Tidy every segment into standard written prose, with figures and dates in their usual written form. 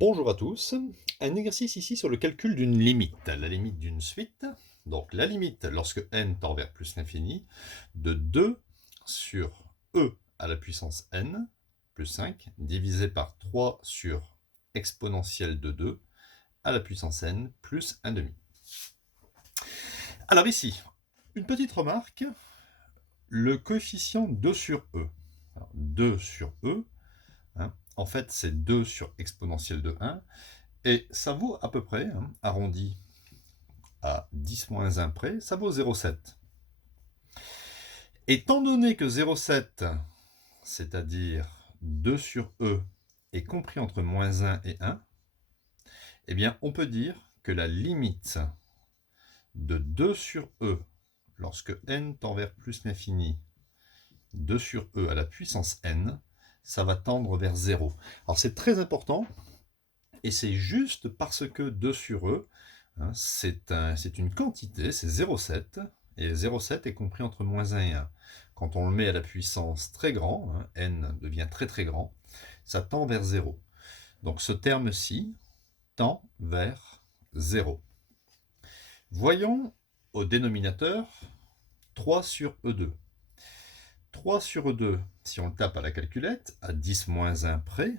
Bonjour à tous. Un exercice ici sur le calcul d'une limite, la limite d'une suite. Donc la limite lorsque n tend vers plus l'infini de 2 sur e à la puissance n plus 5 divisé par 3 sur exponentielle de 2 à la puissance n plus 1 demi. Alors ici, une petite remarque, le coefficient 2 sur e. Alors, 2 sur e, en fait c'est 2 sur exponentielle de 1. Et ça vaut à peu près, arrondi à 10 moins 1 près, ça vaut 0,7. Étant donné que 0,7, c'est-à-dire 2 sur e, est compris entre moins 1 et 1, eh bien on peut dire que la limite de 2 sur e, lorsque n tend vers plus l'infini, 2 sur e à la puissance n, ça va tendre vers 0. Alors c'est très important, et c'est juste parce que 2 sur e, c'est une quantité, c'est 0,7, et 0,7 est compris entre moins 1 et 1. Quand on le met à la puissance très grand, n devient très très grand, ça tend vers 0. Donc ce terme-ci tend vers 0. Voyons au dénominateur 3 sur E2. 3 sur E2, si on le tape à la calculette, à 10 moins 1 près,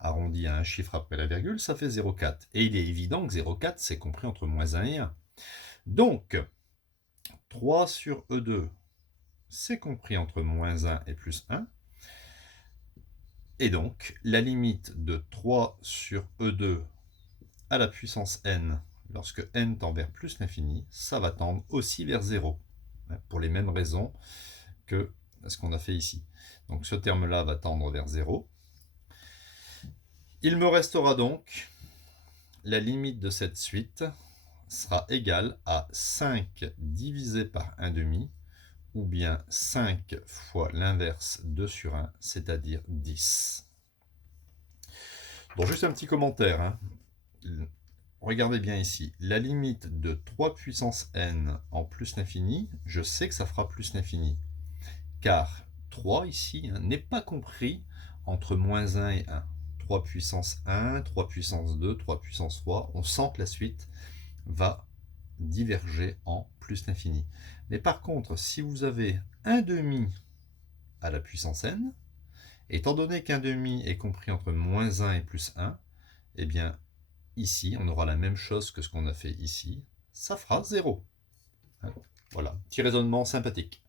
arrondi à un chiffre après la virgule, ça fait 0,4. Et il est évident que 0,4, c'est compris entre moins 1 et 1. Donc, 3 sur E2, c'est compris entre moins 1 et plus 1. Et donc, la limite de 3 sur E2 à la puissance n, lorsque n tend vers plus l'infini, ça va tendre aussi vers 0, pour les mêmes raisons que ce qu'on a fait ici. Donc ce terme-là va tendre vers 0. Il me restera donc la limite de cette suite sera égale à 5 divisé par 1 demi, ou bien 5 fois l'inverse 2 sur 1, c'est-à-dire 10. Donc juste un petit commentaire. Regardez bien ici, la limite de 3 puissance n en plus l'infini, je sais que ça fera plus l'infini, car 3 ici n'est pas compris entre moins 1 et 1. 3 puissance 1, 3 puissance 2, 3 puissance 3, on sent que la suite va diverger en plus l'infini. Mais par contre, si vous avez 1 demi à la puissance n, étant donné qu'un demi est compris entre moins 1 et plus 1, eh bien ici on aura la même chose que ce qu'on a fait ici, ça fera 0. Voilà, petit raisonnement sympathique.